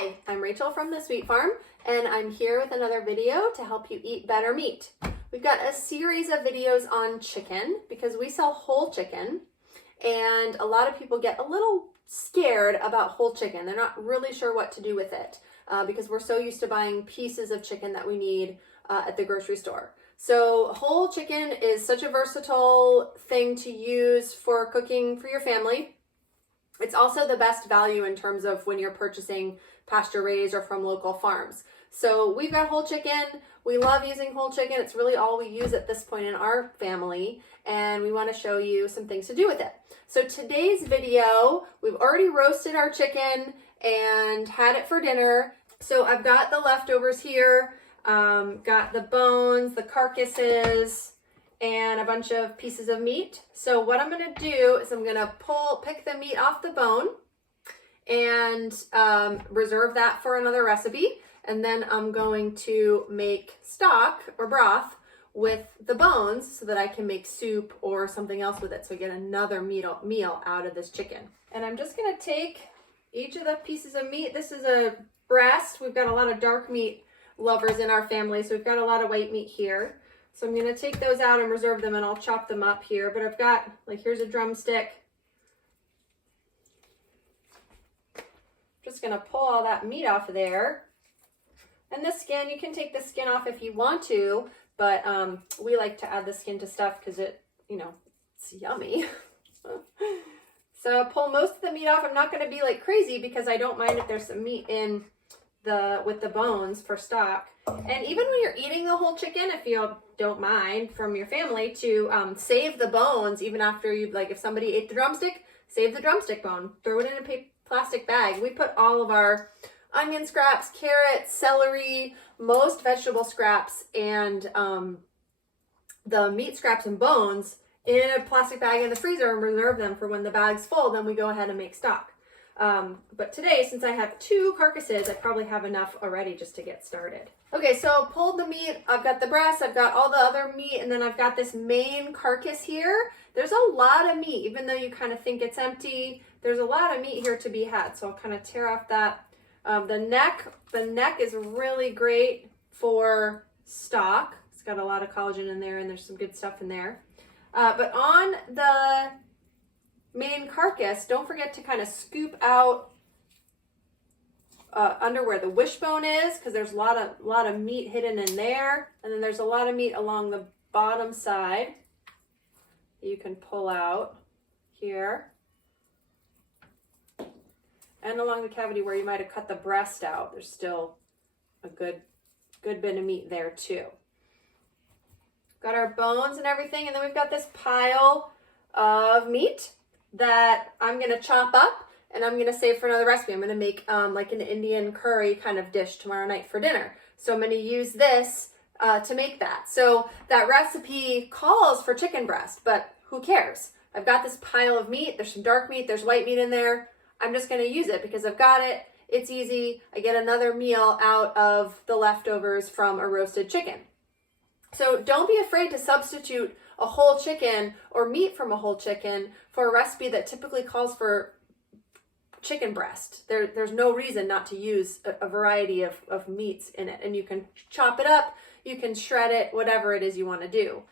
Hi, I'm Rachel from The Sweet Farm, and I'm here with another video to help you eat better meat. We've got a series of videos on chicken because we sell whole chicken, and a lot of people get a little scared about whole chicken. They're not really sure what to do with it because we're so used to buying pieces of chicken that we need at the grocery store. So whole chicken is such a versatile thing to use for cooking for your family. It's also the best value in terms of when you're purchasing pasture raised or from local farms. So we've got whole chicken. We love using whole chicken. It's really all we use at this point in our family, and we want to show you some things to do with it. So today's video, we've already roasted our chicken and had it for dinner. So I've got the leftovers here, got the bones, the carcasses, and a bunch of pieces of meat. So what I'm gonna do is I'm gonna pick the meat off the bone and reserve that for another recipe. And then I'm going to make stock or broth with the bones so that I can make soup or something else with it. So I get another meal out of this chicken. And I'm just gonna take each of the pieces of meat. This is a breast. We've got a lot of dark meat lovers in our family, so we've got a lot of white meat here. So I'm going to take those out and reserve them, and I'll chop them up here. But I've got, like, here's a drumstick. Just going to pull all that meat off of there. And the skin, you can take the skin off if you want to, but we like to add the skin to stuff because it, it's yummy. So pull most of the meat off. I'm not going to be like crazy because I don't mind if there's some meat in with the bones for stock. And even when you're eating the whole chicken, if you don't mind from your family to save the bones, even after you, like if somebody ate the drumstick, save the drumstick bone, throw it in a plastic bag. We put all of our onion scraps, carrots, celery, most vegetable scraps, and the meat scraps and bones in a plastic bag in the freezer and reserve them for when the bag's full. Then we go ahead and make stock. But today, since I have 2 carcasses, I probably have enough already just to get started. Okay, so pulled the meat. I've got the breast, I've got all the other meat, and then I've got this main carcass here. There's a lot of meat, even though you kind of think it's empty. There's a lot of meat here to be had, so I'll kind of tear off that. The neck is really great for stock. It's got a lot of collagen in there, and there's some good stuff in there. But on the main carcass, don't forget to kind of scoop out under where the wishbone is, because there's a lot of meat hidden in there, and then there's a lot of meat along the bottom side you can pull out here, and along the cavity where you might have cut the breast out. There's still a good bit of meat there too. Got our bones and everything, and then we've got this pile of meat that I'm going to chop up and I'm going to save for another recipe. I'm going to make like an Indian curry kind of dish tomorrow night for dinner. So I'm going to use this to make that. So that recipe calls for chicken breast, but who cares? I've got this pile of meat. There's some dark meat. There's white meat in there. I'm just going to use it because I've got it. It's easy. I get another meal out of the leftovers from a roasted chicken. So don't be afraid to substitute a whole chicken or meat from a whole chicken for a recipe that typically calls for chicken breast. There's no reason not to use a variety of meats in it. And you can chop it up, you can shred it, whatever it is you want to do.